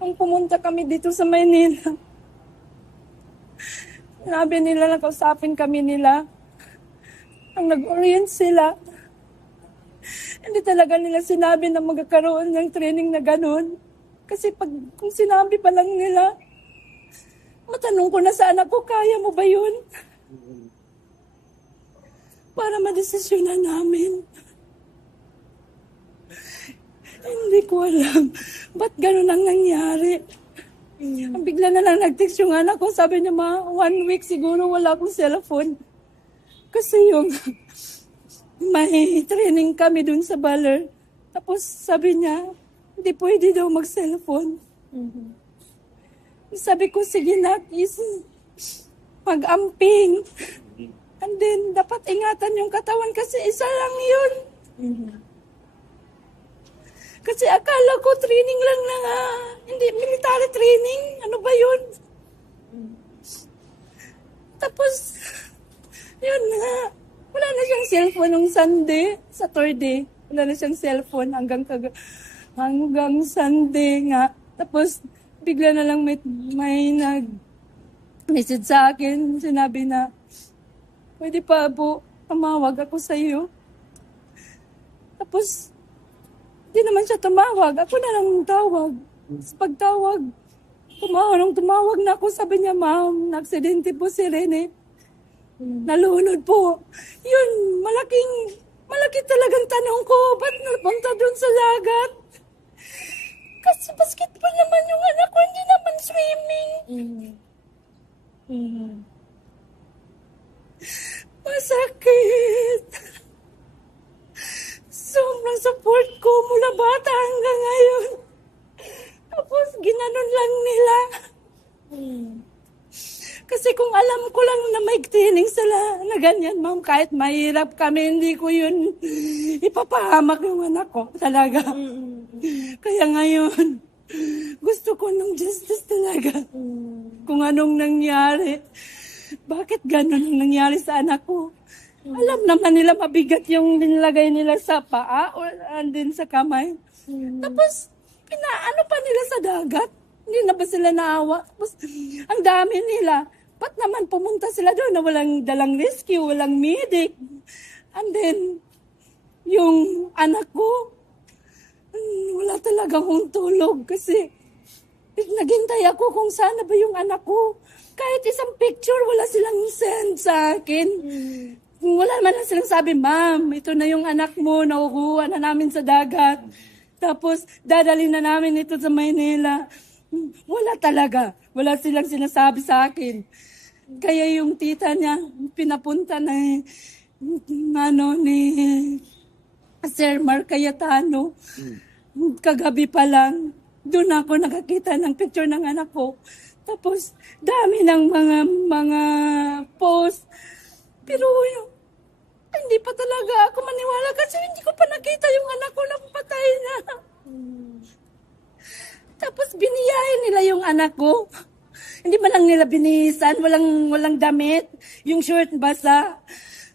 Nung pumunta kami dito sa Maynila, sinabi nila na kausapin kami nila. Ang nag-orient sila. Hindi talaga nila sinabi na magkakaroon ng training na ganun. Kasi kung sinabi pa lang nila, matanong ko na sa anak ko, kaya mo ba yun? Para madesisyonan namin. Hindi ko alam. Ba't ganun ang nangyari? Bigla na lang nag-text yung anak ko. Sabi niya, 1 week siguro wala akong cellphone. Kasi yung may training kami dun sa Baler. Tapos sabi niya, hindi pwede daw mag-cellphone. Sabi ko, sige na, mag-amping. And then, dapat ingatan yung katawan kasi isa lang yun. Kasi akala ko training lang na nga. Hindi, military training. Ano ba yun? Tapos, yun nga. Wala na siyang cellphone nung Sunday, Saturday. Wala na siyang cellphone hanggang Sunday nga. Tapos, bigla na lang may nag-message sa akin. Sinabi na, pwede pa po, tumawag ako sa iyo. Tapos, di naman siya tumawag. Ako na lang tawag. Sa pagtawag, tumawag na ako. Sabi niya, ma'am, na-aksidente po si Rene. Nalunod po. Yun, malaki talagang tanong ko. Ba't napunta doon sa dagat? Kasi basketball naman yung anak ko, hindi naman swimming. Masakit. Sobrang support ko mula bata hanggang ngayon. Tapos ginanon lang nila. Kasi kung alam ko lang na may training sila na ganyan, ma'am, kahit mahirap kami, hindi ko yun ipapahamak yung anak ko talaga. Kaya ngayon, gusto ko ng justice talaga. Kung anong nangyari. Bakit ganun ang nangyari sa anak ko? Alam naman nila mabigat yung nilagay nila sa paa o andin sa kamay. Tapos, pinaano pa nila sa dagat? Hindi na ba sila naawa? Tapos, ang dami nila. Ba't naman pumunta sila doon na walang dalang rescue, walang medic? And then, yung anak ko, wala talagang tulog kasi naghintay ako kung sana ba yung anak ko. Kahit isang picture, wala silang send sa akin. Wala naman lang silang sabi, ma'am, ito na yung anak mo, nakukuha na namin sa dagat. Tapos, dadali na namin ito sa Maynila. Wala talaga. Wala silang sinasabi sa akin. Kaya yung tita niya, pinapunta na ni Sir Mark Cayetano. Kagabi pa lang, doon ako nakakita ng picture ng anak ko. Tapos, dami ng mga post. Pero hindi pa talaga ako maniwala kasi hindi ko pa nakita yung anak ko na patay na. Tapos biniyahin nila yung anak ko. Hindi man lang nila binihisan, walang damit, yung shirt basa.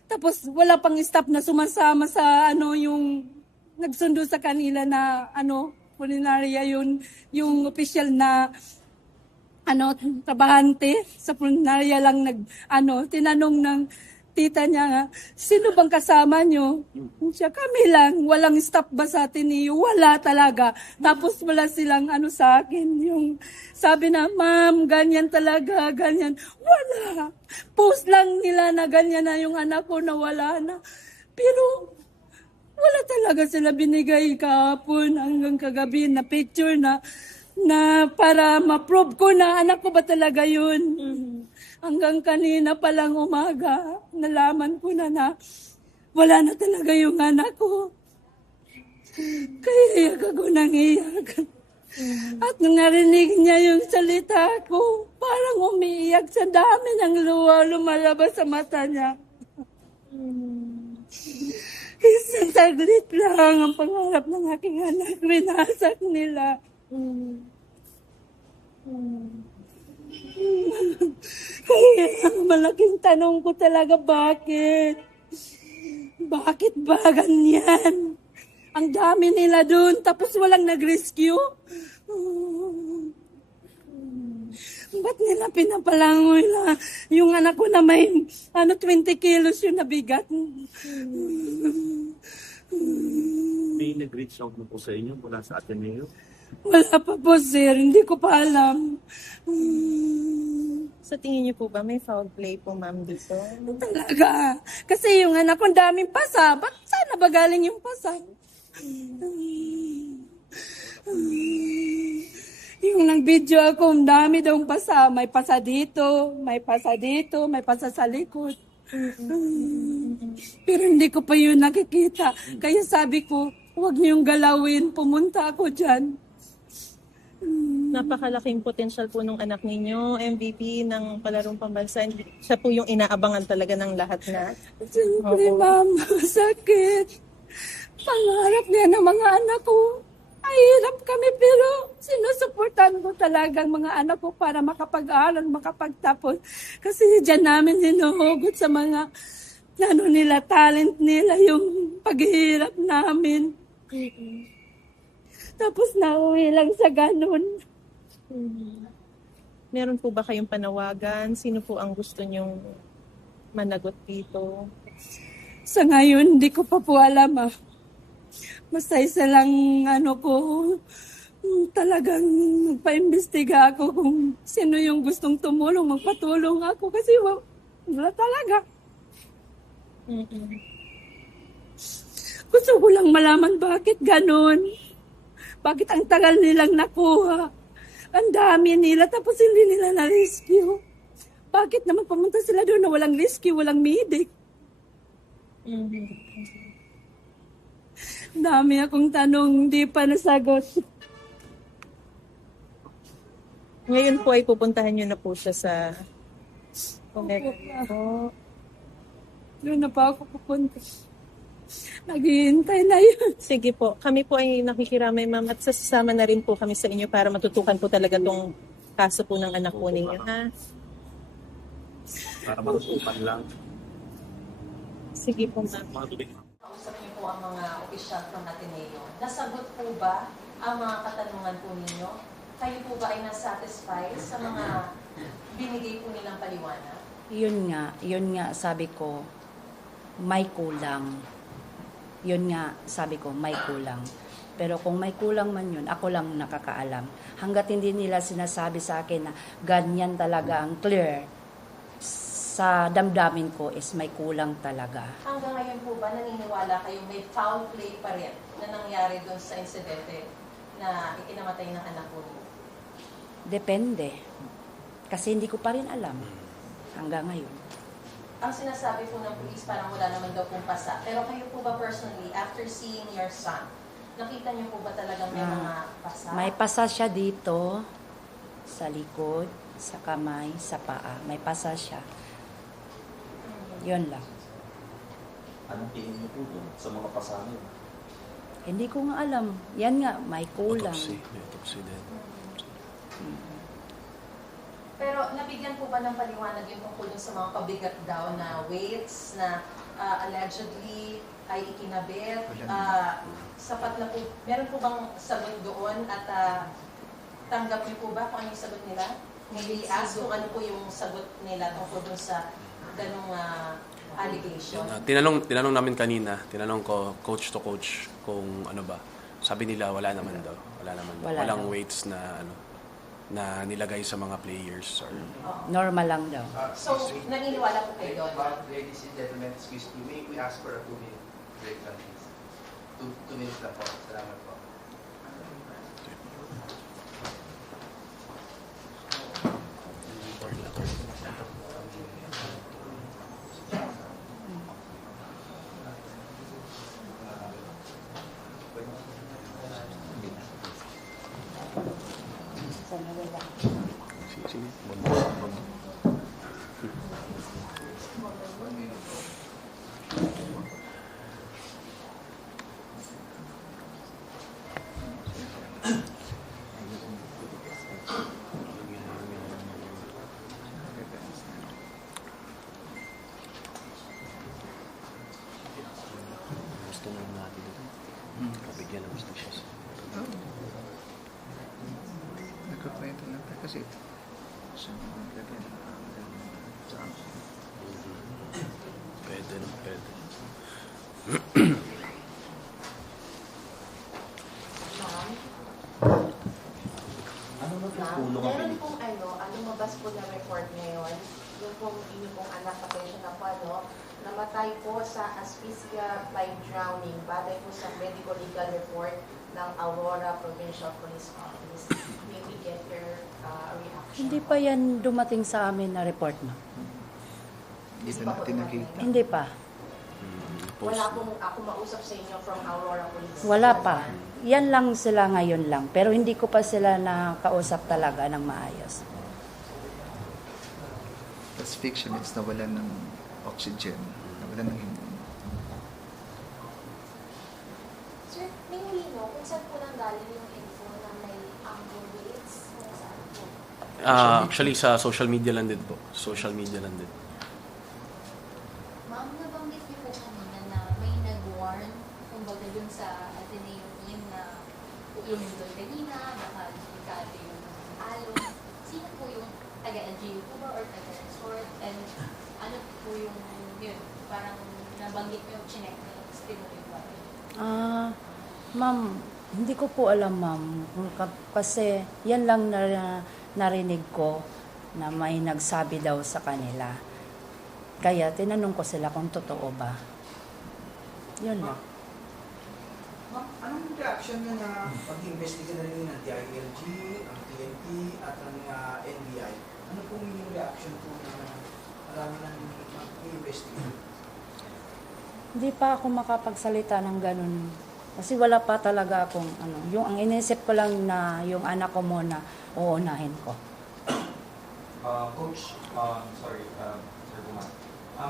Tapos wala pang staff na sumasama sa yung nagsundo sa kanila na pulinarya yung official na trabahante sa pulinarya lang tinanong ng tita niya nga, sino bang kasama nyo? Siya, kami lang. Walang staff ba sa atin niyo? Wala talaga. Tapos wala silang sa akin. Yung sabi na, ma'am, ganyan talaga, ganyan. Wala. Post lang nila na ganyan na yung anak ko na wala na. Pero wala talaga sila binigay kahapon hanggang kagabi na picture na para ma-prove ko na anak ko ba talaga yun. Hanggang kanina palang umaga, nalaman ko na wala na talaga yung anak ko. Kaya iyak ako nang iyak. At nung narinig niya yung salita ko, parang umiiyak sa dami ng luha lumalabas sa mata niya. Isang saglit lang ang pangarap ng aking anak, winasak nila. Kaya malaking tanong ko talaga, bakit? Bakit ba ganyan? Ang dami nila doon, tapos walang nag-rescue? ba't nila pinapalangoy na yung anak ko na may 20 kilos yung nabigat. May nag-reach out na po sa inyo mula sa Ateneo? Wala pa po, sir. Hindi ko pa alam. Sa tingin niyo po ba may foul play po, ma'am, dito? Talaga. Kasi yung anak ko, ang daming pasa. Ba't sana ba galing yung pasa? Yung nag-video ako, ang dami daw pasa. May pasa dito, may pasa dito, may pasa sa likod. Pero hindi ko pa yun nakikita. Kaya sabi ko, huwag niyong galawin. Pumunta ako dyan. Napakalaking potential po nung anak ninyo, MVP ng palarong pambansa. Siya po yung inaabangan talaga ng lahat na. Siyempre, ma'am, sakit. Pangarap niya ng mga anak ko. Ay, hirap kami pero sinusuportan ko talaga ang mga anak ko para makapag-aral, makapagtapos. Kasi dyan namin hinuhugot sa mga nila, talent nila, yung paghihirap namin. Tapos nauwi lang sa ganun. Meron po ba kayong panawagan? Sino po ang gusto nyong managot dito? Sa ngayon, hindi ko pa po alam Basta isa lang talagang magpa-imbestiga ako kung sino yung gustong tumulong, magpatulong ako kasi wala talaga. Gusto ko lang malaman bakit ganun. Bakit ang tagal nilang nakuha? Ang dami nila tapos hindi nila na-rescue. Bakit naman pumunta sila doon na walang rescue, walang medic? Dami akong tanong, hindi pa nasagot. Ngayon po ay pupuntahan nyo na po siya sa Omega. Doon na pa ako pupunta. Naghihintay na yun. Sige po, kami po ay nakikiramay, ma'am, at sasama na rin po kami sa inyo para matutukan po talaga tong kaso po ng anak po ninyo, ha? Para matutupan lang. Sige po, ma'am. Mga tubig. Kausap niyo po ang mga opisyal from Ateneo. Nasagot po ba ang mga katanungan po ninyo? Kayo po ba ay nasatisfy sa mga binigay po nilang paliwanag? Yun nga, sabi ko, may kulang. Yun nga, sabi ko, may kulang. Pero kung may kulang man yun, ako lang nakakaalam. Hanggat hindi nila sinasabi sa akin na ganyan talaga ang clear, sa damdamin ko is may kulang talaga. Hanggang ngayon po ba naniniwala kayong may foul play pa rin na nangyari doon sa insidente na ikinamatay ng anak ko? Depende. Kasi hindi ko pa rin alam hanggang ngayon. Ang sinasabi po ng police parang wala naman daw pong pasa. Pero kayo po ba personally, after seeing your son, nakita niyo po ba talagang may mga pasa? May pasa siya dito, sa likod, sa kamay, sa paa. May pasa siya. Yun lang. Anong tingin niyo po doon sa mga pasanin? Hindi ko nga alam. Yan nga, may kulang. May autopsy din. Pero nabigyan po ba ng paliwanag yung tungkol dun sa mga pabigat daw na weights na allegedly ay ikinabit? Sapat na po, meron po bang sagot doon at tanggap niyo po ba kung ano yung sagot nila? Maybe ask kung ano po yung sagot nila tungkol dun sa ganong allegation. Tinanong namin kanina, tinanong ko coach to coach kung ano ba. Sabi nila wala naman daw. Walang daw. weights na na nilagay sa mga players or Normal lang daw. So, naniniwala po kayo doon? Ladies and gentlemen, excuse me, may we ask for a 2-minute break lang, please? 2 minutes lang po. Salamat po. gusto naman natin ito. Kabigyan ng gusto siya. Nagkakwento na tayo kasi Pwede na, pwede. Ano na po Ma'am, tulong ang meron pong lumabas po na report ngayon, yung pong inyong pong anak, pasensya na po, namatay po sa asphyxia by drowning, batay po sa medical legal report ng Aurora Provincial Police Office. May we get your reaction? Hindi pa yan dumating sa amin na report, ma'am. Hindi pa natin nakita. Hindi pa. Wala pong ako mausap sa inyo from Aurora Police. Wala pa. Yan lang sila ngayon lang. Pero hindi ko pa sila nakausap talaga ng maayos. Asphyxia means nawalan ng oxygen, nawalan ng immune. Sir, may lino kung saan po nang galing yung info na may weights kung saan po? Actually, sa social media lang din po. Social media lang din. Ma'am, nabanggit niyo po kanina na may nag-warn kumbaga dun sa Ateneo team na uinom doon kanina, baka delikado yung alon. Sino po yung taga-LGU po ba or taga-resort? And ano po yung yun? Parang nabanggit niyo, chinek niyo, stimulant ba? Ma'am, hindi ko po alam, ma'am. Kasi yan lang narinig ko na may nagsabi daw sa kanila. Kaya tinanong ko sila kung totoo ba. Yun lang. Ma'am, anong reaction nyo na pag-investiga na rin ng DILG, ang PNP, at ang NBI? Ano pong yung reaction po na marami nang mag-investiga? Hindi pa ako makapagsalita ng ganun. Kasi wala pa talaga akong yung ang inisip ko lang na yung anak ko muna uunahin ko. Coach, sorry, Sir Guma.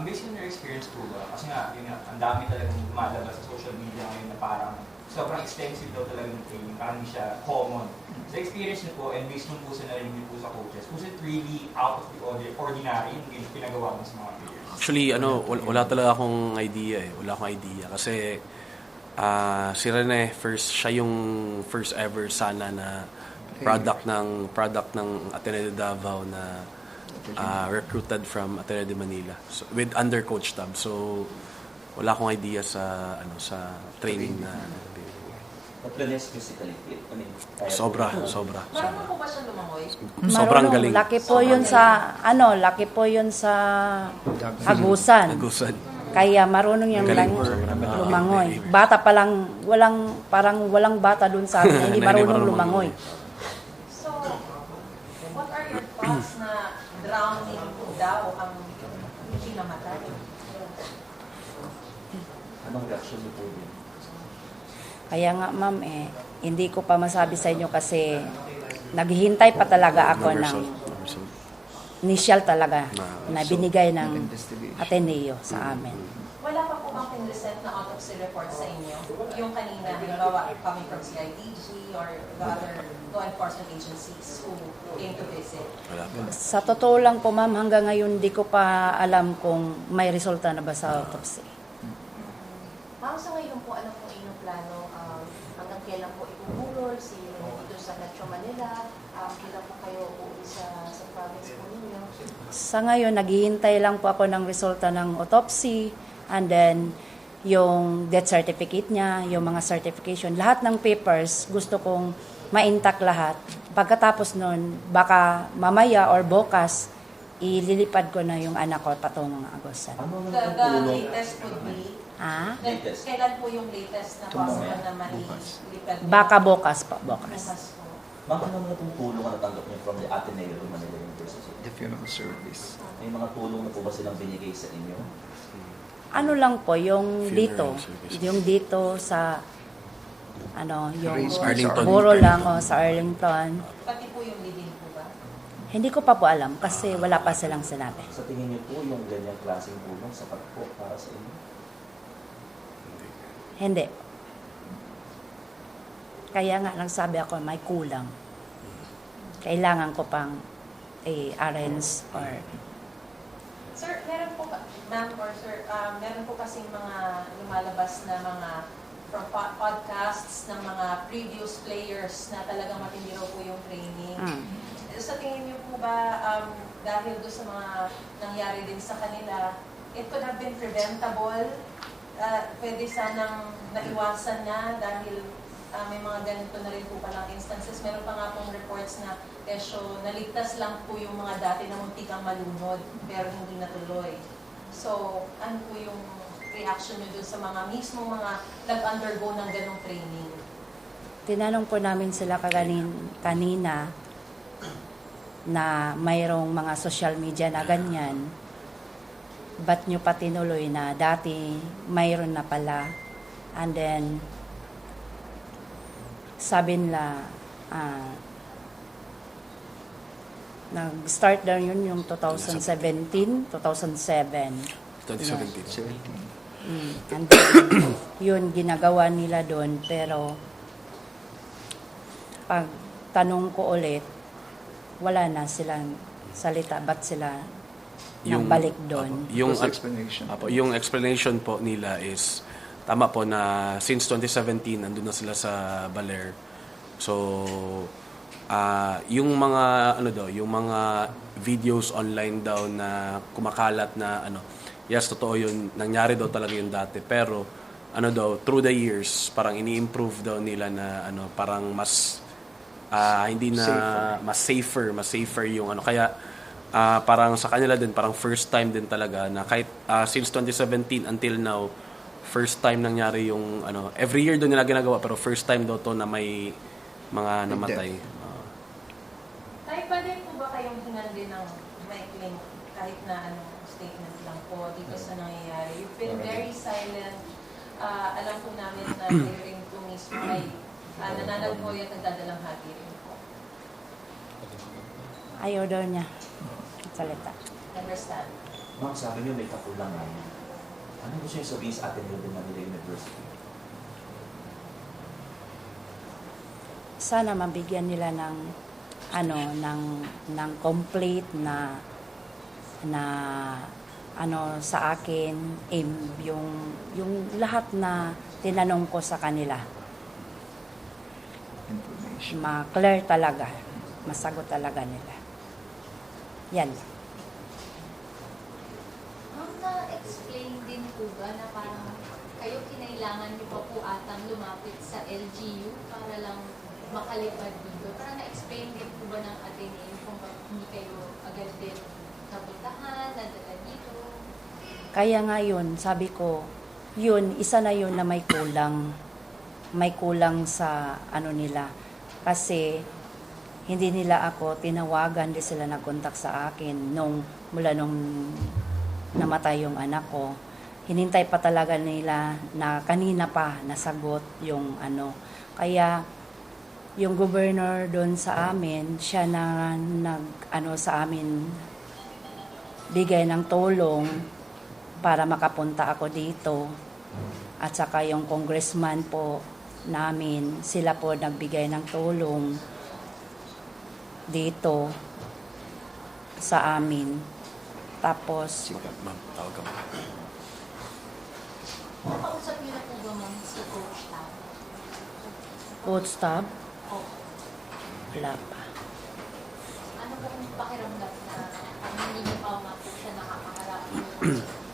Based on your experience po ba, kasi nga, yun nga, ang dami talagang lumalabas sa social media ngayon na parang sobrang extensive daw talaga ng training, parang hindi siya common. Sa experience niyo po, and based on po sa narinig niyo po sa coaches, was it really out of the ordinary yung pinagawa mo sa mga players? Actually, wala talaga akong idea eh. Wala akong idea. Kasi si Rene, siya yung first ever sana na product ng Ateneo de Davao na recruited from Ateneo de Manila with under Coach Tab. So wala akong idea sa training na But Rene is physically fit. I mean, sobra. Marunong po ba siya lumangoy? Sobrang galing. Laki po yun sa Agusan. Kaya marunong yung Galing. lumangoy. Bata pa lang, walang bata dun sa amin, hindi marunong lumangoy. So, what are your thoughts na drowning daw ang hindi namatay? Anong reaction niyo po din? Kaya nga ma'am hindi ko pa masabi sa inyo kasi naghihintay pa talaga ako ng initial talaga na binigay ng Ateneo sa amin. Wala pa po bang pinresent na autopsy report sa inyo? Yung kanina, halimbawa, coming from CIDG or the other law enforcement agencies who came to visit? Sa totoo lang po ma'am, hanggang ngayon di ko pa alam kung may resulta na ba sa autopsy. Ma'am, sa ngayon po, ano po inyong plano? Hanggang kailan po itutulol dito sa Metro Manila? Kailan po kayo uuwi sa province po ninyo? Sa ngayon, naghihintay lang po ako ng resulta ng autopsy and then yung death certificate niya, yung mga certification, lahat ng papers gusto kong ma-intact lahat. Pagkatapos nun, baka mamaya or bukas, ililipad ko na yung anak ko patungong Agusan. The latest would be? Latest. Kailan po yung latest na possible na malipad? Baka bukas po, bukas. Ma'am, ano mga tulong na natanggap niyo from the Ateneo de Manila University? The funeral service. May mga tulong na po ba silang binigay sa inyo? Ano lang po, yung Funeral dito. services. Yung dito sa, yung Arlington. Buro lang sa Arlington. Pati po yung living po ba? Hindi ko pa po alam kasi wala pa silang sinabi. Sa tingin niyo po, yung ganyang klaseng tulong sapat po para sa inyo? Hindi. Kaya nga nagsabi ako may kulang. Kailangan ko pang i-arrange or Sir, meron po ba, ma'am or sir, meron po kasing mga lumalabas na mga from podcasts ng mga previous players na talagang matindi raw po yung training. Sa tingin niyo po ba dahil doon sa mga nangyari din sa kanila, it could have been preventable. Pwede sanang naiwasan na dahil may mga ganito na rin po palang instances. Meron pa nga pong reports na naligtas lang po yung mga dati na muntikang malunod pero hindi natuloy. So, ano po yung reaction nyo doon sa mga mismong mga nag-undergo ng ganong training? Tinanong po namin sila kanina na mayroong mga social media na ganyan. Ba't nyo pa tinuloy na dati mayroon na pala? And then, sabi nila, nag-start daw yun yung 2017, 2007. 2017. And then, yun, ginagawa nila doon. Pero, pag tanong ko ulit, wala na silang salita. Ba't sila nagbalik doon? Yung explanation po nila is, tama po na since 2017, nandun na sila sa Baler. So, yung mga yung mga videos online daw na kumakalat na yes, totoo yun, nangyari daw talaga yun dati, pero through the years parang ini-improve daw nila na parang mas hindi na safer. mas safer yung kaya parang sa kanila din parang first time din talaga na kahit since 2017 until now first time nangyari yung every year doon nila ginagawa pero first time daw to na may mga namatay. Tay, pwede po ba kayong hingan din ng maikling kahit na statement lang po dito sa nangyayari? You've been very silent. Alam po namin na kayo rin po mismo ay nananagpoy at nagdadalang hati rin po. Ayaw daw niya salita. Understand? Ma'am, sabi niyo may kakulangan. Ano gusto niyo sabihin sa Ateneo de Manila University? Sana mabigyan nila ng ng complete na sa akin yung lahat na tinanong ko sa kanila. Ma-clear talaga, masagot talaga nila. Yan. Ma'am, na-explain din po ba na parang kayo kinailangan niyo pa po atang lumapit sa LGU para lang makalipad dito? Parang na-explain din po ba ng Ateneo kung bakit hindi kayo agad din napuntahan, nadala dito? Kaya nga yun, sabi ko, yun, isa na yun na may kulang. May kulang sa nila. Kasi hindi nila ako tinawagan, hindi sila nag-contact sa akin mula nung namatay yung anak ko. Hinintay pa talaga nila na kanina pa nasagot yung Kaya yung governor doon sa amin, siya na sa amin bigay ng tulong para makapunta ako dito. At saka yung congressman po namin, sila po nagbigay ng tulong dito sa amin. Tapos, ma'am, tawag ka. Makausap niyo na po ba, ma'am, si Coach Tab? Coach Tab? Opo. Wala pa. Ano po kung pakiramdam na hindi niyo pa po siya nakakaharap?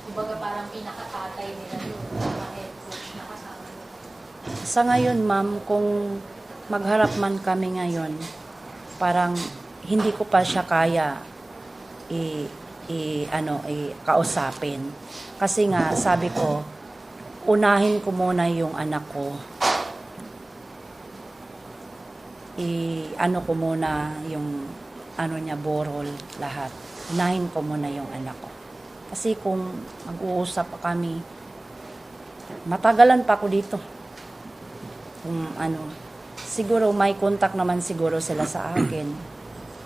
Kumbaga parang pinakatatay nila yung mga head coach na kasama niyo. Sa ngayon, ma'am, kung magharap man kami ngayon, parang hindi ko pa siya kaya kausapin. Kasi nga, sabi ko, unahin ko muna yung anak ko. Ko muna yung niya, borol, lahat. Unahin ko muna yung anak ko. Kasi kung mag-uusap pa kami, matagalan pa ako dito. Kung siguro may contact naman siguro sila sa akin.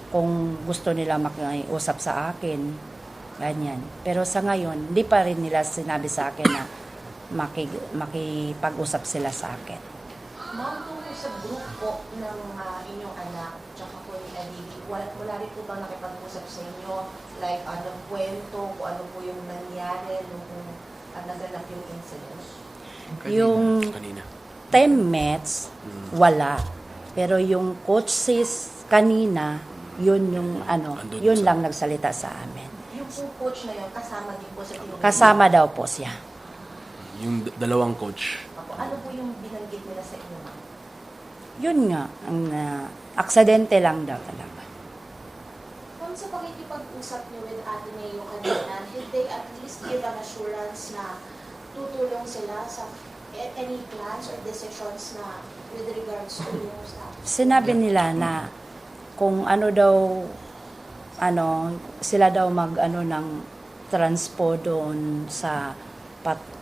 Kung gusto nila makiusap sa akin, ganyan. Pero sa ngayon, hindi pa rin nila sinabi sa akin na makipag-usap sila sa akin. Ma'am, kung sa grupo ng inyong anak, tsaka po ni Aligi, wala rin po bang nakipag-usap sa inyo? Like, anong kwento, kung ano po yung nangyari nung naganap yung incident? Yung Kanina. teammates, wala. Pero yung coaches kanina, Yun yung ano, Andun yun sa- lang nagsalita sa amin. Yung po coach na yun, kasama din po sa tinutulungan. Kasama daw po siya. Yung dalawang coach. Opo. Ano po yung binanggit nila sa inyo, ma'am? Yun nga, ang aksidente lang daw talaga. Ma'am, sa pakikipag-usap niyo with Ateneo kanina, did they at least give an assurance na tutulong sila sa any plans or decisions na with regards to yung staff? Sinabi nila na kung ano daw, sila daw mag-ano ng transpo doon sa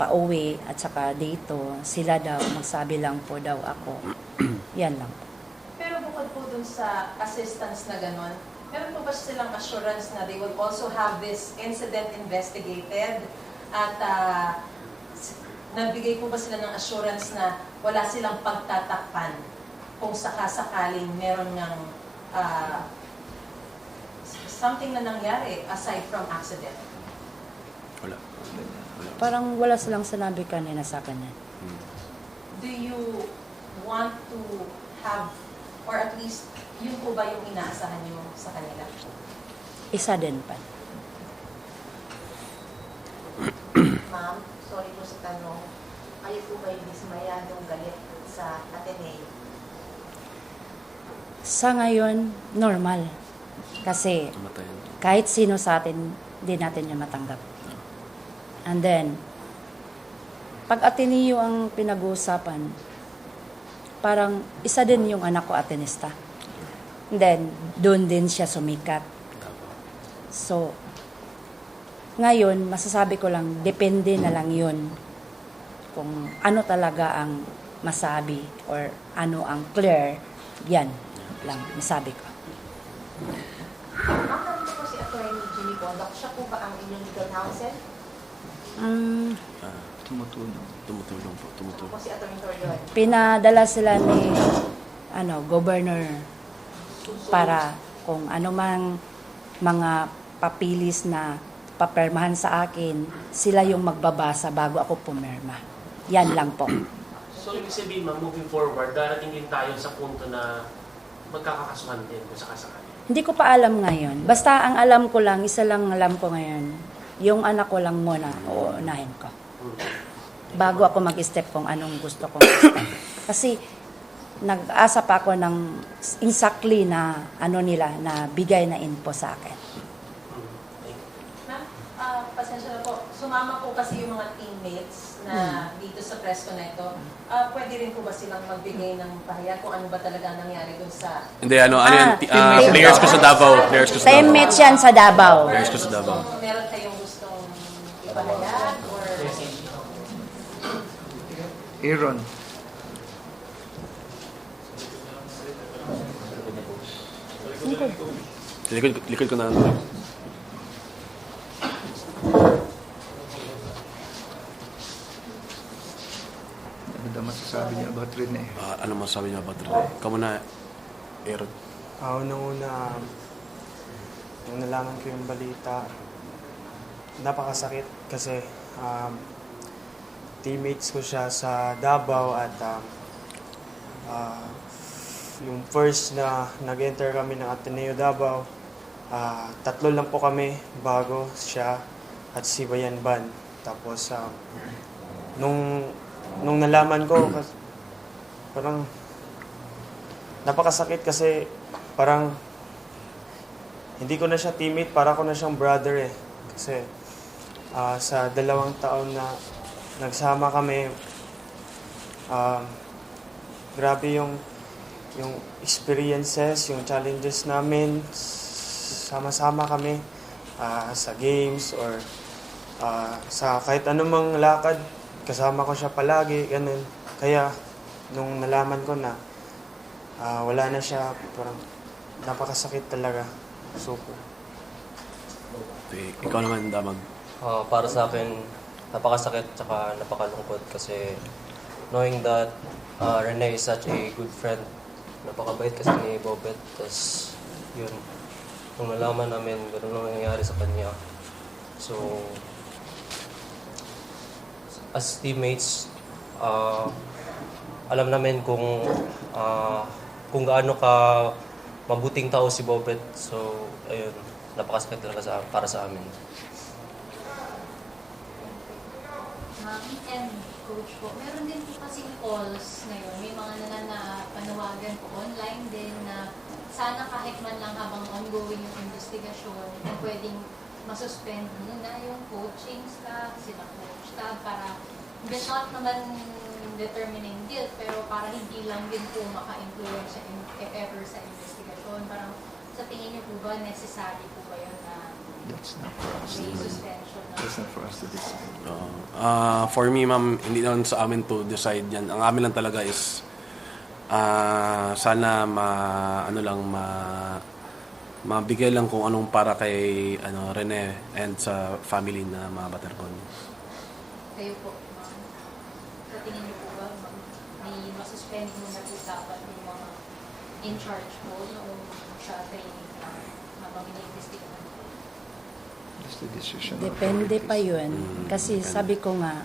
pauwi at saka dito, sila daw, magsabi lang po daw ako. Yan lang po. Pero bukod po dun sa assistance na gano'n, meron po ba silang assurance na they will also have this incident investigated? At nagbigay po ba sila ng assurance na wala silang pagtatakpan kung sakasakaling meron ng something na nangyari aside from accident? Wala. Parang wala silang sinabi kanina sa kanya. Do you want to have, or at least, yun po ba yung inaasahan nyo sa kanila? Isa din pa. Ma'am, sorry po sa tanong. Kayo po ba yung dismayadong galit sa Ateneo? Sa ngayon, normal. Kasi Tumatayan. kahit sino sa atin, hindi natin niya matanggap. And then, pag Ateneo ang pinag-uusapan, parang isa din yung anak ko Atenista. And then, doon din siya sumikat. So, ngayon, masasabi ko lang, depende na lang yun kung ano talaga ang masabi or ano ang clear, yan lang masabi ko. Ma'am, nandito po si Attorney Jimmy Bondoc. Siya po ba ang inyong legal counsel? Tumutulong. Tumutulong po. Ako Tumutulong. po si Attorney Torreon. Pinadala sila ni governor para kung ano mang mga papilis na papermahan sa akin, sila yung magbabasa bago ako pumirma. Yan lang po. So, ibig sabihin, ma'am, moving forward, darating din tayo sa punto na magkakakasuhan din kung sakasakali. Hindi ko pa alam ngayon. Basta ang alam ko lang, isa lang alam ko ngayon, yung anak ko lang muna, uunahin ko. Bago ako mag-step kung anong gusto kong step. Kasi nag-asa pa ako ng exactly na nila, na bigay na info sa akin. Ma'am, pasensya na po. Sumama po kasi yung mga teammates na dito sa Press Connecto. Pwede rin po ba silang magbigay ng pahayag kung ano ba talaga nangyari dun sa... Hindi, ano yan? Players ko sa Davao. Players ko sa Davao. Teammates yan sa Davao. Players ko sa Davao. Kung meron kayong gustong ipahayag or... Aaron. Likod ko na. Ano daw masasabi niya about Rene? Ano masasabi niyo about Rene? Ikaw muna, Aaron. Unang-una, nung nalaman ko yung balita, napakasakit kasi teammates ko siya sa Davao at yung first na nag-enter kami ng Ateneo Davao, 3 lang po kami bago siya at si Bayan Ban. Tapos nung nalaman ko, parang napakasakit kasi parang hindi ko na siya teammate, para ko na siyang brother eh. Kasi sa 2 taon na nagsama kami, grabe yung experiences, yung challenges namin, sama-sama kami sa games or sa kahit anumang lakad, kasama ko siya palagi, ganun. Kaya nung nalaman ko na wala na siya, parang napakasakit talaga. Super. Ikaw naman, Damag. Para sa akin, napakasakit tsaka napakalungkot kasi knowing that Rene is such a good friend. Napakabait kasi ni Bobet. Tapos yun, nung nalaman namin gano'n lang nangyayari sa kanya. So, as teammates, alam namin kung gaano mabuting tao si Bobet. So, ayun, napakasakit talaga para sa amin. Ma'am and coach po, meron din po kasing calls ngayon. May mga panawagan po online din na sana kahit man lang habang ongoing yung investigasyon, kung pwedeng masuspend muna yung coaching staff, sila coach staff, para not naman determining guilt, pero para hindi lang din po maka-influence if ever sa investigasyon. Parang sa tingin niyo po ba, necessary po ba yun na That's not for us. may suspension na? That's not for us to decide. For me, ma'am, hindi naman sa amin to decide yan. Ang amin lang talaga is sana mabigay lang kung anong para kay Rene and sa family na mga Batergon. Kayo po, ma'am. Sa tingin niyo po ba, may masuspend muna po dapat yung mga in charge po noong sa training na habang iniimbestigahan po? That's the decision. Depende pa yun. Kasi sabi ko nga,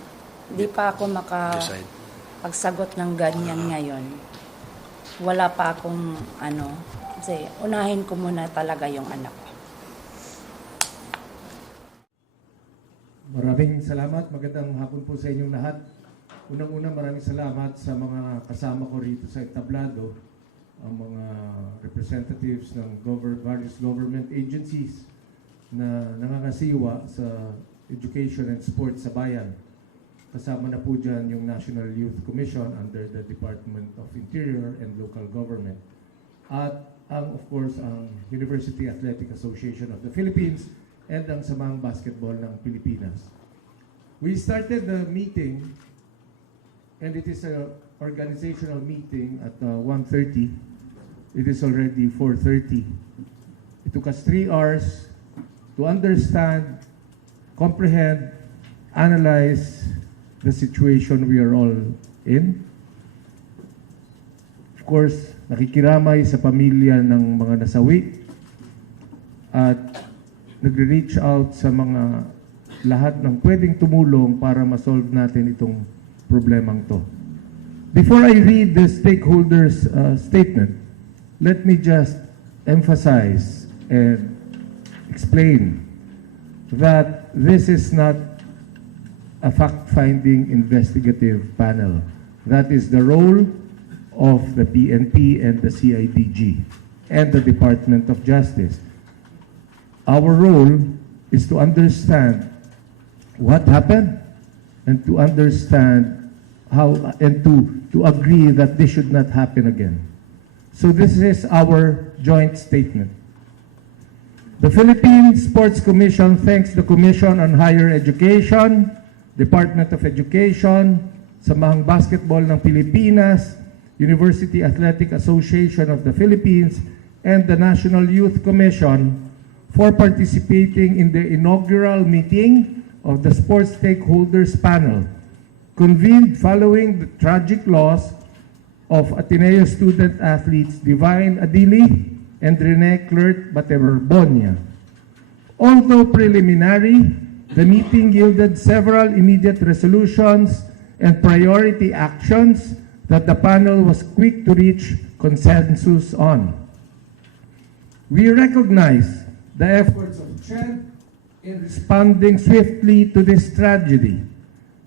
di pa ako Decide. makapagsagot ng ganyan ngayon. Wala pa akong kasi unahin ko muna talaga yung anak ko. Maraming salamat. Magandang hapon po sa inyong lahat. Unang-una, maraming salamat sa mga kasama ko rito sa entablado, ang mga representatives ng various government agencies na nangangasiwa sa education and sports sa bayan. Kasama na po dyan yung National Youth Commission under the Department of Interior and Local Government. At of course, ang University Athletic Association of the Philippines and ang Samahang Basketball ng Pilipinas. We started the meeting, and it is an organizational meeting at 1:30. It is already 4:30. It took us 3 hours to understand, comprehend, analyze the situation we are all in. Of course, nakikiramay sa pamilya ng mga nasawi at nagre-reach out sa mga lahat ng pwedeng tumulong para ma-solve natin itong problemang to. Before I read the stakeholders' statement, let me just emphasize and explain that this is not a fact-finding investigative panel. That is the role of the PNP and the CIDG and the Department of Justice. Our role is to understand what happened and to understand how and to agree that this should not happen again. So this is our joint statement. The Philippine Sports Commission thanks the Commission on Higher Education, Department of Education, Samahang Basketball ng Pilipinas, University Athletic Association of the Philippines, and the National Youth Commission for participating in the inaugural meeting of the Sports Stakeholders Panel, convened following the tragic loss of Ateneo student athletes Divine Adili and Rene Clert Baterbonia. Although preliminary, the meeting yielded several immediate resolutions and priority actions that the panel was quick to reach consensus on. We recognize the efforts of CHED in responding swiftly to this tragedy.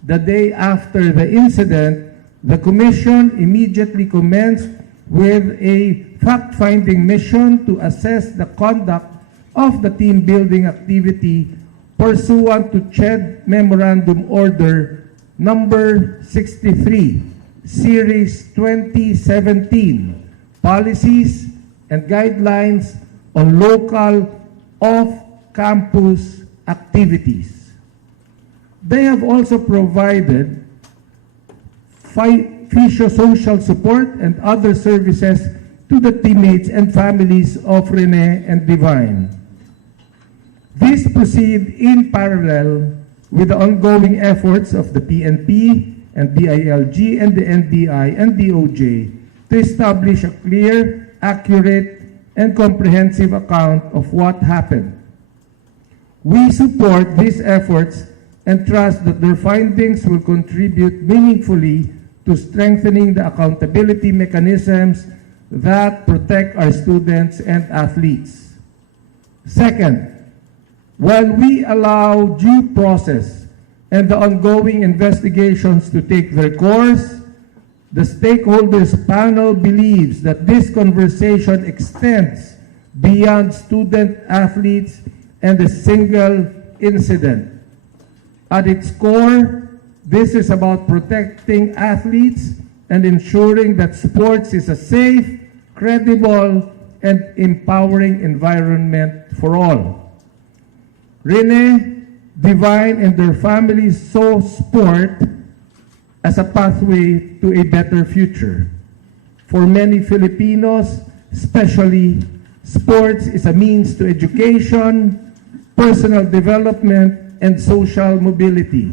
The day after the incident, the Commission immediately commenced with a fact-finding mission to assess the conduct of the team-building activity pursuant to CHED Memorandum Order Number 63, Series 2017, Policies and Guidelines on Local Off-Campus Activities. They have also provided physiosocial support and other services to the teammates and families of Rene and Divine. These proceed in parallel with the ongoing efforts of the PNP and DILG and the NBI and DOJ to establish a clear, accurate, and comprehensive account of what happened. We support these efforts and trust that their findings will contribute meaningfully to strengthening the accountability mechanisms that protect our students and athletes. Second, while we allow due process and the ongoing investigations to take their course, the stakeholders panel believes that this conversation extends beyond student athletes and a single incident. At its core, this is about protecting athletes and ensuring that sports is a safe, credible, and empowering environment for all. Rene, Divine, and their families saw sport as a pathway to a better future. For many Filipinos, especially, sports is a means to education, personal development, and social mobility.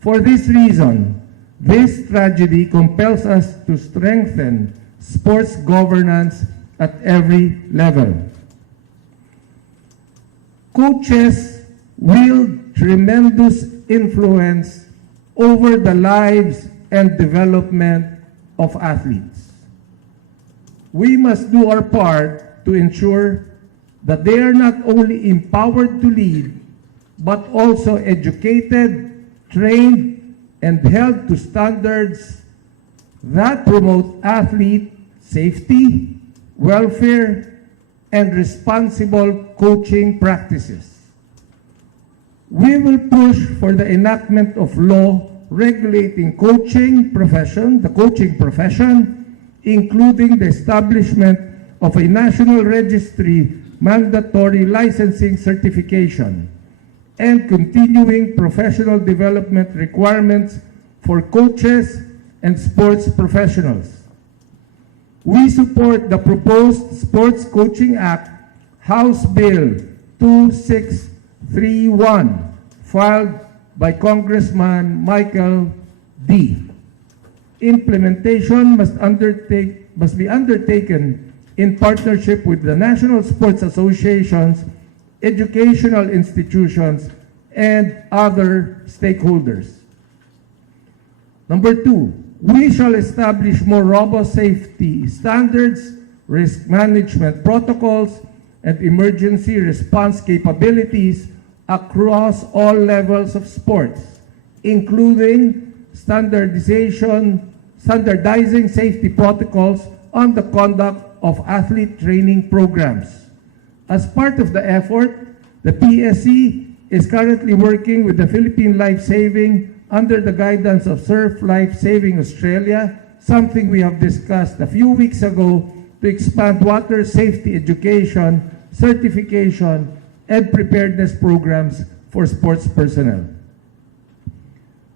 For this reason, this tragedy compels us to strengthen sports governance at every level. Coaches wield tremendous influence over the lives and development of athletes. We must do our part to ensure that they are not only empowered to lead, but also educated, trained, and held to standards that promote athlete safety, welfare, and responsible coaching practices. We will push for the enactment of law regulating the coaching profession, including the establishment of a national registry mandatory licensing certification, and continuing professional development requirements for coaches and sports professionals. We support the proposed Sports Coaching Act, House Bill 2631, filed by Congressman Michael D. Implementation must be undertaken in partnership with the national sports associations, educational institutions, and other stakeholders. Number 2, we shall establish more robust safety standards, risk management protocols, and emergency response capabilities across all levels of sports, including standardizing safety protocols on the conduct of athlete training programs. As part of the effort, the PSC is currently working with the Philippine Life Saving under the guidance of Surf Life Saving Australia, something we have discussed a few weeks ago, to expand water safety education, certification, and preparedness programs for sports personnel.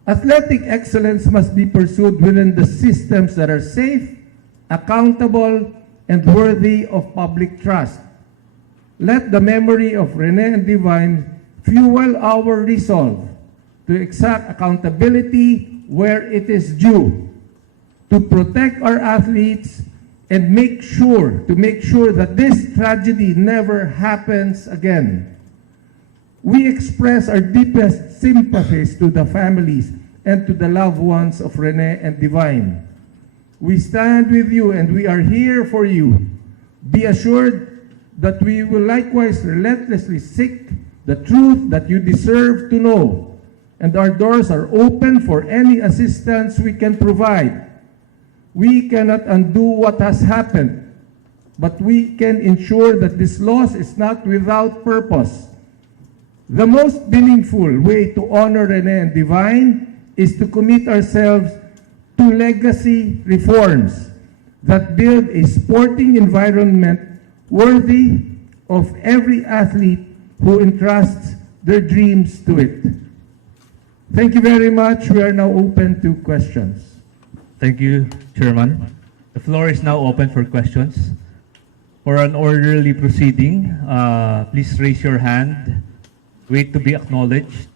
Athletic excellence must be pursued within the systems that are safe, accountable, and worthy of public trust. Let the memory of Rene and Divine fuel our resolve to exact accountability where it is due, to protect our athletes, and make sure that this tragedy never happens again. We express our deepest sympathies to the families and to the loved ones of Rene and Divine. We stand with you and we are here for you. Be assured that we will likewise relentlessly seek the truth that you deserve to know, and our doors are open for any assistance we can provide. We cannot undo what has happened, but we can ensure that this loss is not without purpose. The most meaningful way to honor Rene and Divine is to commit ourselves to legacy reforms that build a sporting environment worthy of every athlete who entrusts their dreams to it. Thank you very much. We are now open to questions. Thank you, Chairman. The floor is now open for questions. For an orderly proceeding, please raise your hand. Wait to be acknowledged.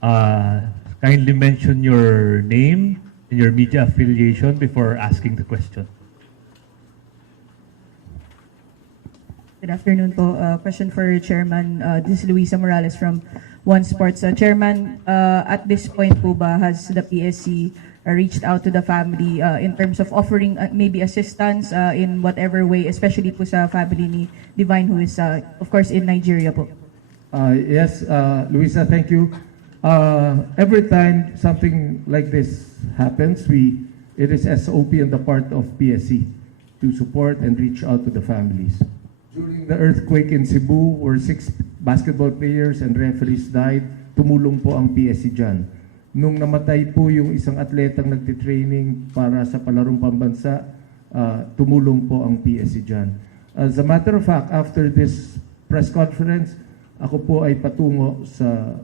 Kindly mention your name and your media affiliation before asking the question. Good afternoon po. Question for Chairman. This is Luisa Morales from One Sports. Chairman, at this point po ba has the PSC reached out to the family in terms of offering maybe assistance in whatever way, especially po sa family ni Divine who is of course in Nigeria po? Yes, Luisa, thank you. Every time something like this happens, it is SOP on the part of PSC to support and reach out to the families. During the earthquake in Cebu, where 6 basketball players and referees died, tumulong po ang PSC dyan. Nung namatay po yung isang atletang nagtitraining para sa palarong pambansa, tumulong po ang PSC dyan. As a matter of fact, after this press conference, ako po ay patungo sa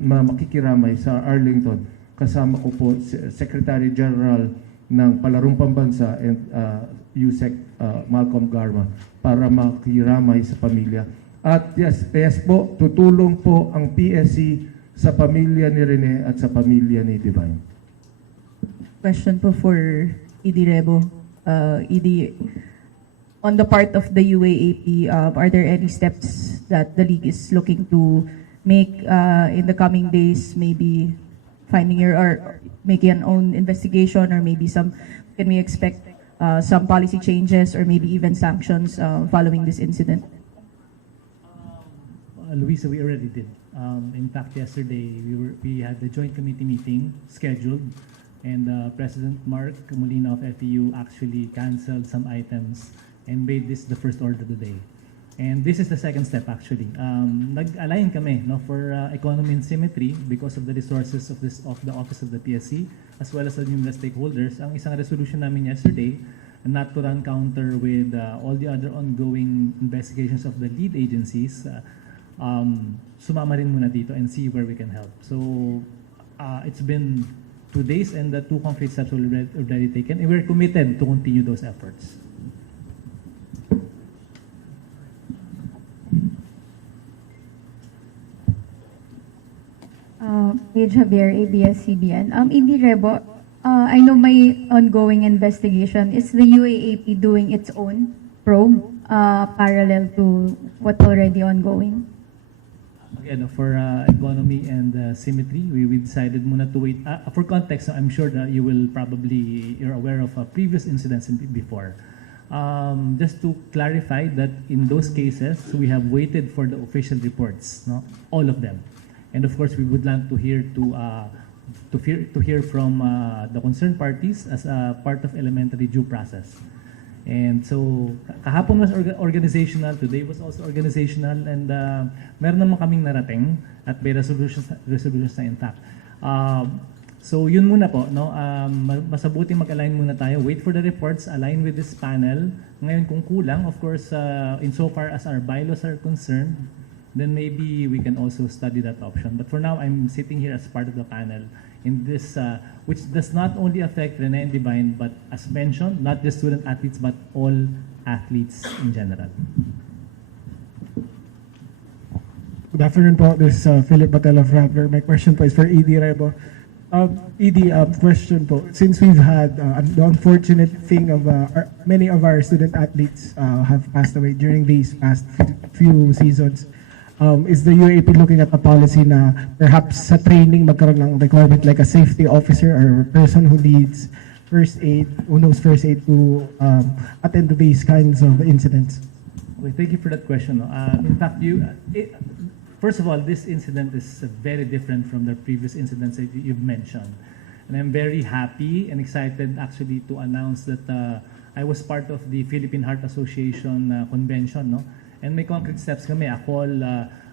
makikiramay sa Arlington. Kasama ko po si Secretary General ng Palarong Pambansa and USEC Malcolm Garma para makiramay sa pamilya. At yes po, tutulong po ang PSC sa pamilya ni Rene at sa pamilya ni Divine. Question po for ED Rebo. ED, on the part of the UAAP, are there any steps that the league is looking to make in the coming days, maybe finding or making an own investigation, or maybe can we expect some policy changes or maybe even sanctions following this incident? Luisa, we already did. In fact, yesterday we had the joint committee meeting scheduled, and President Mark Molina of FEU actually canceled some items and made this the first order of the day. And this is the second step actually. Nag-align kami for economy and symmetry because of the resources of the office of the PSC as well as the numerous stakeholders. Ang isang resolution namin yesterday, not to run counter with all the other ongoing investigations of the lead agencies, sumama rin muna dito and see where we can help. So it's been 2 days and the 2 concrete steps were already taken, and we're committed to continue those efforts. Paige Javier, ABS-CBN. ED Rebo, I know may ongoing investigation. Is the UAAP doing its own probe parallel to what's already ongoing? Again, for economy and symmetry, we decided muna to wait. For context, I'm sure that you're aware of previous incidents before. Just to clarify that in those cases, we have waited for the official reports, all of them. And of course, we would like to hear from the concerned parties as a part of elementary due process. And so, kahapon was organizational, today was also organizational, and meron naman kaming narating at may resolutions na intact. So yun muna po, masabuti mag-align muna tayo, wait for the reports, align with this panel. Ngayon kung kulang, of course, insofar as our bylaws are concerned, then maybe we can also study that option. But for now, I'm sitting here as part of the panel in this, which does not only affect Rene and Divine, but as mentioned, not just student athletes, but all athletes in general. Good afternoon po. This is Philip Batel of Rappler. My question po is for ED Rebo. ED, question po. Since we've had the unfortunate thing of many of our student athletes have passed away during these past few seasons, is the UAAP looking at a policy na perhaps sa training magkaroon ng requirement like a safety officer or person who needs first aid, who knows first aid to attend to these kinds of incidents? Okay, thank you for that question. In fact, first of all, this incident is very different from the previous incidents that you've mentioned. And I'm very happy and excited actually to announce that I was part of the Philippine Heart Association convention, and may concrete steps kami. Akol,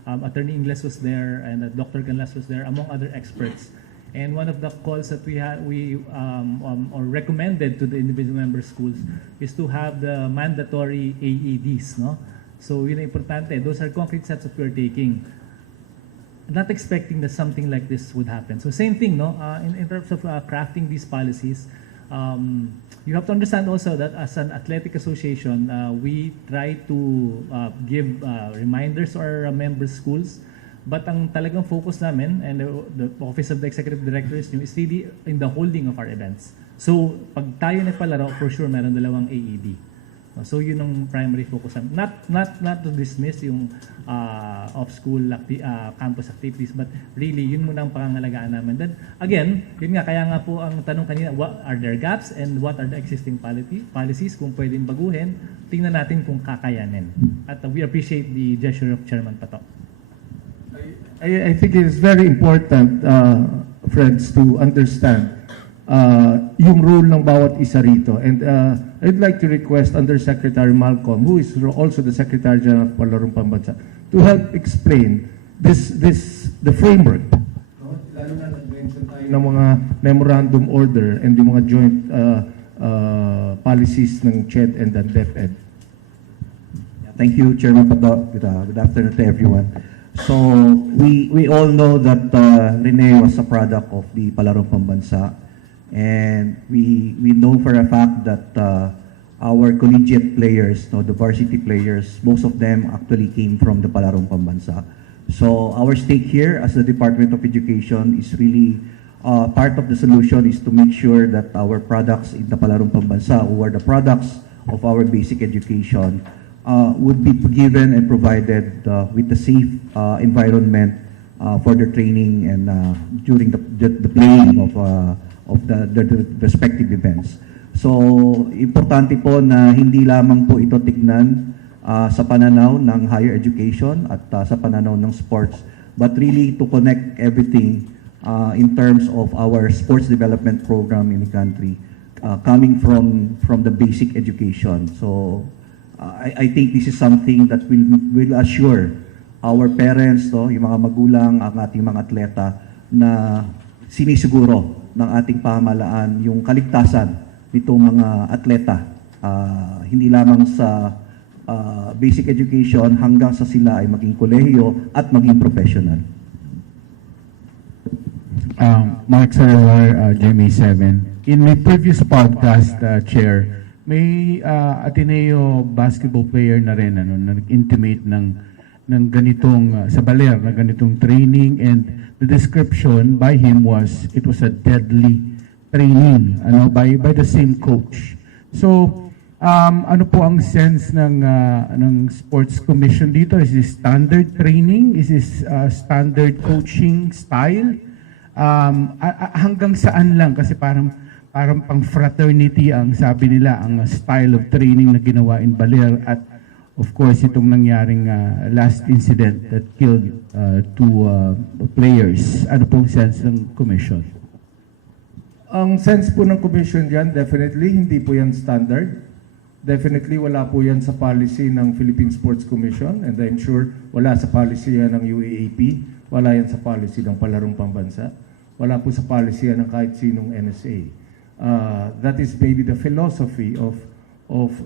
Attorney Ingles was there, and Dr. Canlas was there, among other experts. And one of the calls that we or recommended to the individual member schools is to have the mandatory AEDs, So yun ang importante. Those are concrete steps that we're taking. Not expecting that something like this would happen. So same thing, in terms of crafting these policies, you have to understand also that as an athletic association, we try to give reminders to our member schools. But ang talagang focus namin, and the Office of the Executive Director is really in the holding of our events. So pag tayo nagpalaro, for sure meron dalawang AED. So yun ang primary focus. Not to dismiss yung off-school campus activities, but really yun muna ang pangangalagaan namin. Then again, yun nga, kaya nga po ang tanong kanina, what are their gaps and what are the existing policies kung pwedeng baguhin, tingnan natin kung kakayanin. At we appreciate the gesture of Chairman Pato. I think it is very important, friends, to understand yung role ng bawat isa rito. And I'd like to request Undersecretary Malcolm, who is also the Secretary General of Palarong Pambansa, to help explain the framework. Lalo na nag-mention tayo ng mga memorandum order and yung mga joint policies ng CHED and the DepEd. Thank you, Chairman Pato. Good afternoon to everyone. So we all know that Rene was a product of the Palarong Pambansa, and we know for a fact that our collegiate players, the varsity players, most of them actually came from the Palarong Pambansa. So our stake here as the Department of Education is really part of the solution is to make sure that our products in the Palarong Pambansa, who are the products of our basic education, would be given and provided with a safe environment for their training and during the playing of the respective events. So, importante po na hindi lamang po ito tignan sa pananaw ng higher education at sa pananaw ng sports, but really to connect everything in terms of our sports development program in the country, coming from the basic education. So, I think this is something that will assure our parents, yung mga magulang, ang ating mga atleta, na sinisiguro ng ating pamahalaan yung kaligtasan nitong mga atleta, hindi lamang sa basic education hanggang sa sila ay maging kolehiyo at maging professional. Mark Sarawar, GMA7. In my previous podcast, Chair, may Ateneo basketball player na rin na nag-intimate ng ganitong sa Baler na ganitong training, and the description by him was it was a deadly training by the same coach. So ano po ang sense ng Sports Commission dito? Is this standard training? Is this standard coaching style? Hanggang saan lang? Kasi parang pang fraternity ang sabi nila ang style of training na ginawa in Baler, at of course itong nangyaring last incident that killed two players. Ano pong sense ng commission? Ang sense po ng commission diyan, definitely hindi po yan standard. Definitely wala po yan sa policy ng Philippine Sports Commission, and I'm sure wala sa policy yan ng UAAP, wala yan sa policy ng Palarong Pambansa, wala po sa policy yan ng kahit sinong NSA. That is maybe the philosophy of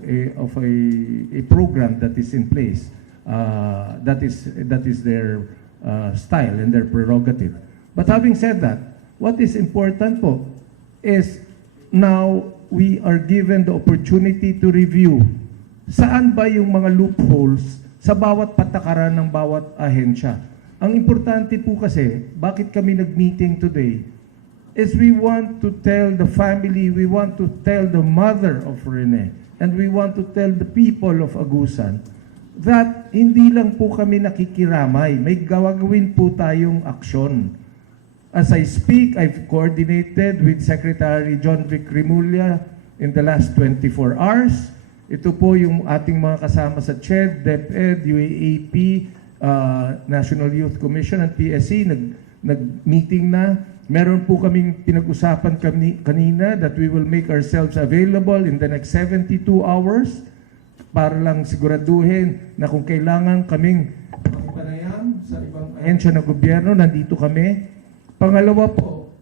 a program that is in place. That is their style and their prerogative. But having said that, what is important po is now we are given the opportunity to review saan ba yung mga loopholes sa bawat patakaran ng bawat ahensya. Ang importante po kasi, bakit kami nag-meeting today, is we want to tell the family, we want to tell the mother of Rene, and we want to tell the people of Agusan that hindi lang po kami nakikiramay, may gawagawin po tayong aksyon. As I speak, I've coordinated with Secretary John Vic Rimulya in the last 24 hours. Ito po yung ating mga kasama sa CHED, DepEd, UAAP, National Youth Commission at PSC, nag-meeting na. Meron po kaming pinag-usapan kanina that we will make ourselves available in the next 72 hours para lang siguraduhin na kung kailangan kaming panayam sa ibang ahensya ng gobyerno, nandito kami. Pangalawa po,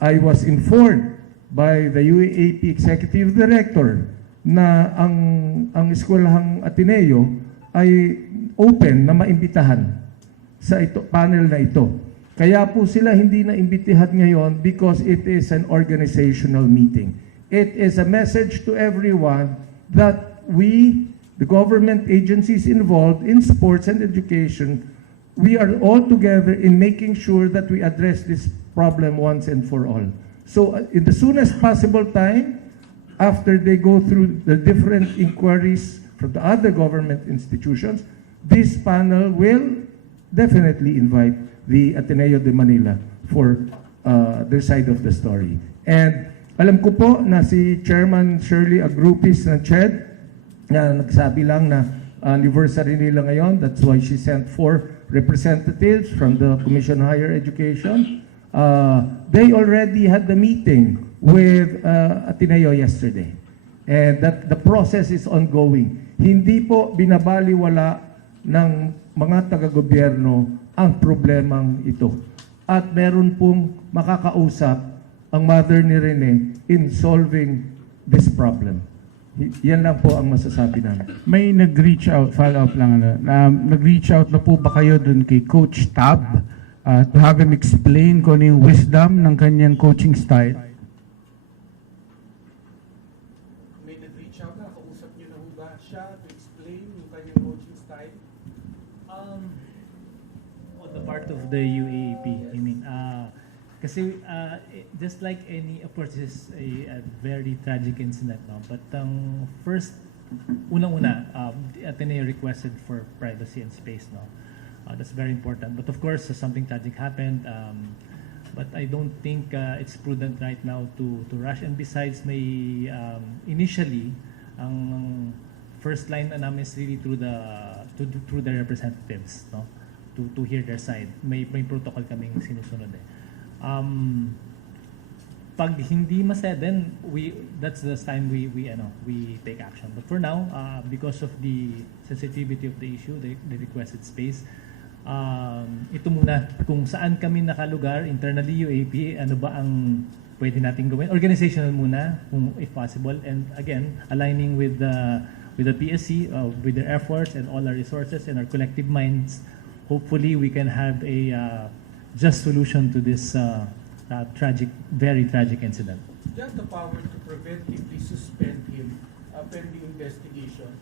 I was informed by the UAAP Executive Director na ang eskwelahang Ateneo ay open na maimbitahan sa panel na ito. Kaya po sila hindi na imbitihan ngayon because it is an organizational meeting. It is a message to everyone that we, the government agencies involved in sports and education, we are all together in making sure that we address this problem once and for all. So in the soonest possible time, after they go through the different inquiries from the other government institutions, this panel will definitely invite the Ateneo de Manila for their side of the story. And alam ko po na si Chairman Shirley Agrupis ng CHED na nagsabi lang na anniversary nila ngayon. That's why she sent 4 representatives from the Commission on Higher Education. They already had the meeting with Ateneo yesterday. And that the process is ongoing. Hindi po binabaliwala ng mga taga-gobyerno ang problemang ito. At meron pong makakausap ang mother ni Rene in solving this problem. Yan lang po ang masasabi namin. May nag-reach out, follow-up lang, nag-reach out na po ba kayo dun kay Coach Tab to have him explain kung ano yung wisdom ng kanyang coaching style? May nag-reach out na, kausap niyo na ba siya to explain yung kanyang coaching style? On the part of the UAAP, I mean, kasi just like any, of course, this is a very tragic incident, no? But first, unang-una, the Ateneo requested for privacy and space, no? That's very important. But of course, something tragic happened. But I don't think it's prudent right now to rush. And besides, may initially, ang first line na namin is really through the representatives, no? To hear their side. May protocol kaming sinusunod eh. Pag hindi masaya, then that's the time we take action. But for now, because of the sensitivity of the issue, the requested space, ito muna kung saan kami nakalugar internally UAP, ano ba ang pwede nating gawin, organizational muna kung if possible, and again aligning with the PSC, with their efforts and all our resources and our collective minds. Hopefully we can have a just solution to this tragic, very tragic incident. Do you have the power to preventively suspend him pending investigation?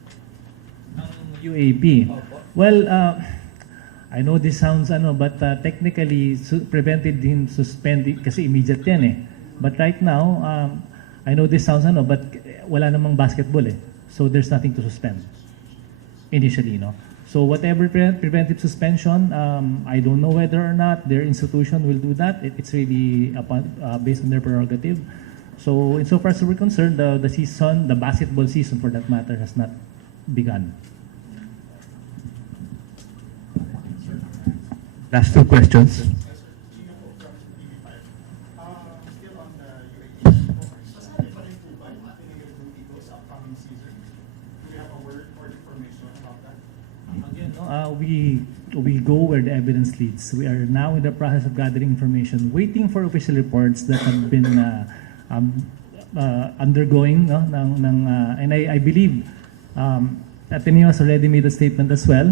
UAP. Well, I know this sounds but technically prevented him suspended kasi immediate yan eh. But right now, I know this sounds but wala namang basketball eh. So there's nothing to suspend initially, no? So whatever preventive suspension, I don't know whether or not their institution will do that. It's really based on their prerogative. So insofar as we're concerned, the season, the basketball season for that matter, has not begun. Last 2 questions. We go where the evidence leads. We are now in the process of gathering information, waiting for official reports that have been undergoing, no? And I believe Ateneo has already made a statement as well,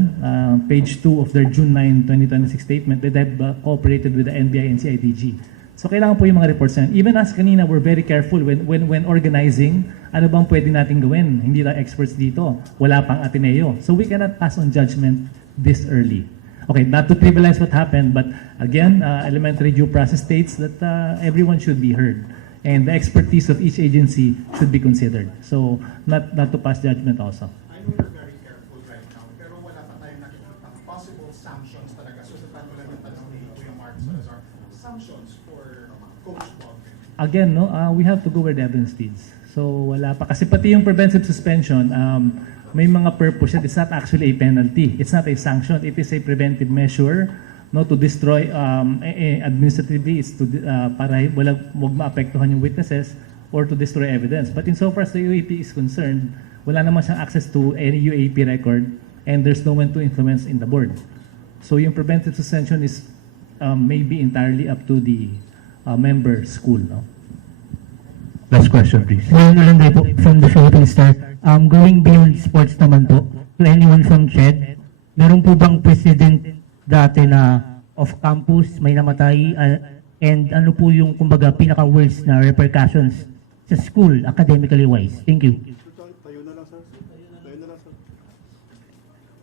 page 2 of their June 9, 2026 statement, that they have cooperated with the NBI and CIDG. So kailangan po yung mga reports na yan. Even as kanina, we're very careful when organizing, ano bang pwede natin gawin? Hindi lang experts dito. Wala pang Ateneo. So we cannot pass on judgment this early. Okay, not to trivialize what happened, but again, elementary due process states that everyone should be heard. And the expertise of each agency should be considered. So not to pass judgment also. I know you're very careful right now, pero wala pa tayong nakikita possible sanctions talaga. So sa tanong lang yung tanong ni Kuya Mark Salazar, sanctions for Coach Bob. Again, no, we have to go where the evidence leads. So wala pa. Kasi pati yung preventive suspension, may mga purpose. It's not actually a penalty. It's not a sanction. It is a preventive measure, no, to destroy administratively. It's to para wag maapektuhan yung witnesses or to destroy evidence. But insofar as the UAP is concerned, wala naman siyang access to any UAP record and there's no one to influence in the board. So yung preventive suspension is maybe entirely up to the member school, no? Last question, please. From the Philippine Star. Going beyond sports naman po, to anyone from CHED, meron po bang president dati na off-campus, may namatay, and ano po yung kumbaga pinaka-worst na repercussions sa school, academically wise? Thank you.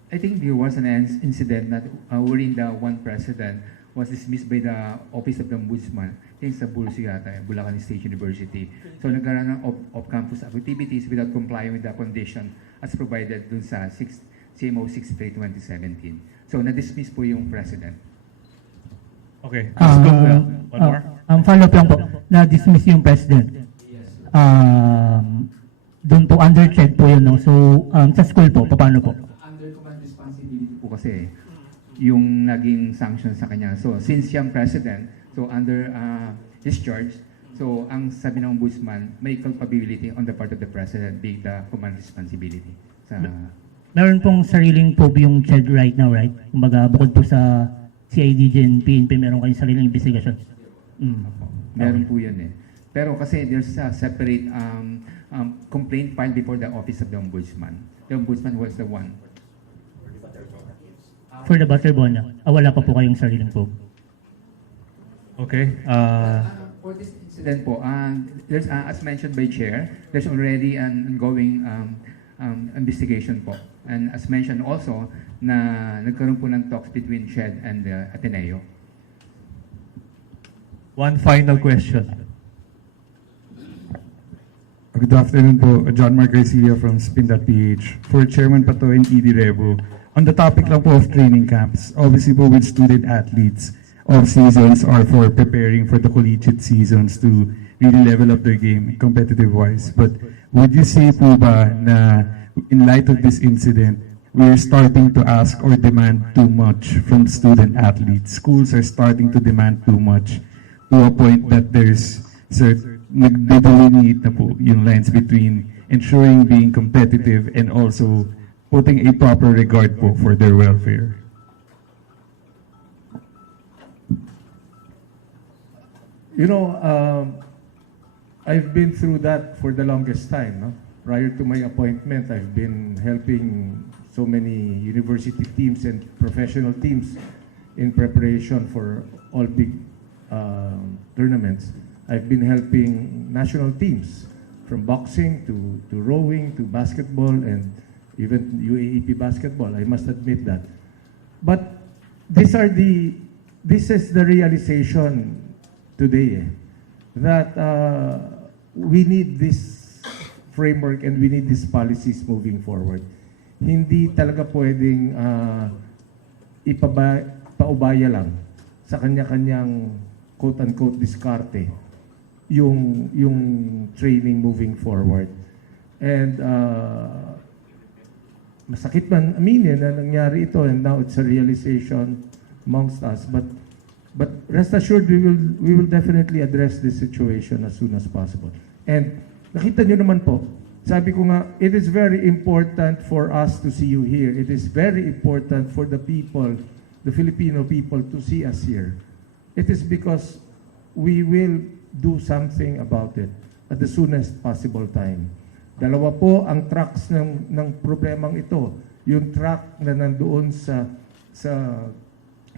I think there was an incident not wherein the one president was dismissed by the Office of the Ombudsman sa Bulsi yata, Bulacan State University. So nagkaroon ng off-campus activities without complying with the condition as provided dun sa CMO 6/2017. So na-dismiss po yung president. Okay. Let's go. One more. Follow-up lang po. Na-dismiss yung president. Doon po, under check po yun. No? So, sa school po, paano po? Under command responsibility po kasi yung naging sanction sa kanya. So, since yung president, so under his charge, so ang sabi ng ombudsman, may culpability on the part of the president being the command responsibility. Meron pong sariling probe yung CHED right now, right? Kumbaga, bukod po sa CIDG and PNP, meron kayong sariling investigation? Meron po yun eh. Pero kasi there's a separate complaint filed before the Office of the Ombudsman. The Ombudsman was the one. For the Butterbona, wala pa po kayong sariling probe? Okay. For this incident po, there's, as mentioned by Chair, there's already an ongoing investigation po. And as mentioned also, na nagkaroon po ng talks between CHED and Ateneo. One final question. Good afternoon po, John Mark Garcia from Spin.ph. For Chairman Pato and ED Rebo, on the topic lang po of training camps, obviously po with student athletes, off seasons are for preparing for the collegiate seasons to really level up their game competitive wise. But would you say po ba na in light of this incident, we're starting to ask or demand too much from student athletes? Schools are starting to demand too much to a point that there's nagde-delineate na po yung lines between ensuring being competitive and also putting a proper regard po for their welfare. You know, I've been through that for the longest time. No? Prior to my appointment, I've been helping so many university teams and professional teams in preparation for all big tournaments. I've been helping national teams from boxing to rowing to basketball and even UAAP basketball. I must admit that. But this is the realization today that we need this framework and we need these policies moving forward. Hindi talaga pwedeng paubaya lang sa kanya-kanyang quote-unquote diskarte yung training moving forward. And masakit man aminin na nangyari ito and now it's a realization amongst us. But rest assured, we will definitely address this situation as soon as possible. And nakita nyo naman po, sabi ko nga, it is very important for us to see you here. It is very important for the people, the Filipino people, to see us here. It is because we will do something about it at the soonest possible time. Dalawa po ang tracks ng problemang ito. Yung track na nandoon sa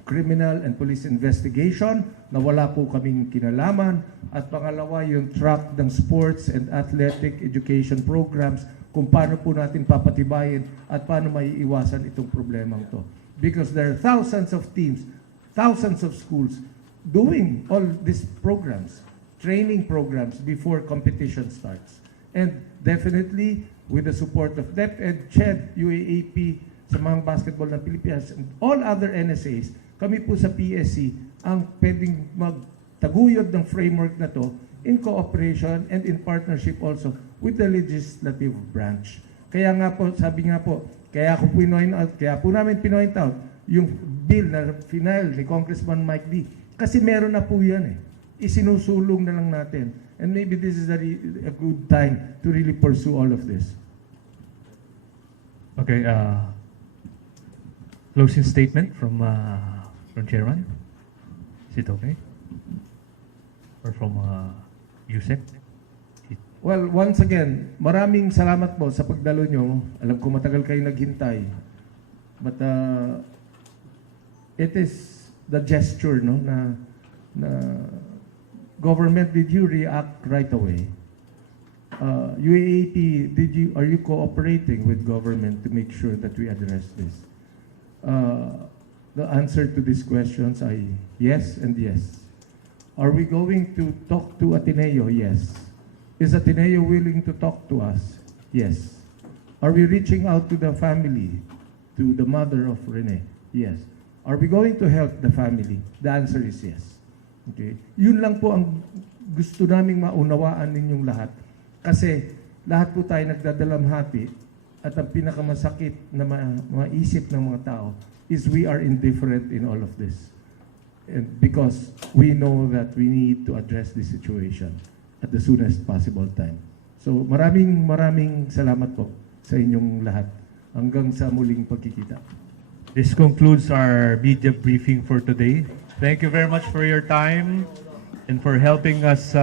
criminal and police investigation na wala po kaming kinalaman, at pangalawa yung track ng sports and athletic education programs kung paano po natin papatibayin at paano maiiwasan itong problemang to. Because there are thousands of teams, thousands of schools doing all these programs, training programs before competition starts. And definitely with the support of DepEd, CHED, UAAP, Samahang Basketball ng Pilipinas, and all other NSAs, kami po sa PSC ang pwedeng magtaguyod ng framework na to in cooperation and in partnership also with the legislative branch. Kaya nga po, sabi nga po, kaya po namin pinoint out yung bill na final ni Congressman Mike D. Kasi meron na po yan eh. Isinusulong na lang natin. And maybe this is a good time to really pursue all of this. Okay, closing statement from Chairman. Is it okay? Or from Yusek? Well, once again, maraming salamat po sa pagdalo nyo. Alam ko matagal kayo naghintay. But it is the gesture, no, na government, did you react right away? UAAP, are you cooperating with government to make sure that we address this? The answer to these questions are yes and yes. Are we going to talk to Ateneo? Yes. Is Ateneo willing to talk to us? Yes. Are we reaching out to the family, to the mother of Rene? Yes. Are we going to help the family? The answer is yes. Okay. Yun lang po ang gusto naming maunawaan ninyong lahat. Kasi lahat po tayo nagdadalamhati at ang pinakamasakit na maisip ng mga tao is we are indifferent in all of this. And because we know that we need to address this situation at the soonest possible time. So maraming salamat po sa inyong lahat. Hanggang sa muling pagkikita. This concludes our media briefing for today. Thank you very much for your time and for helping us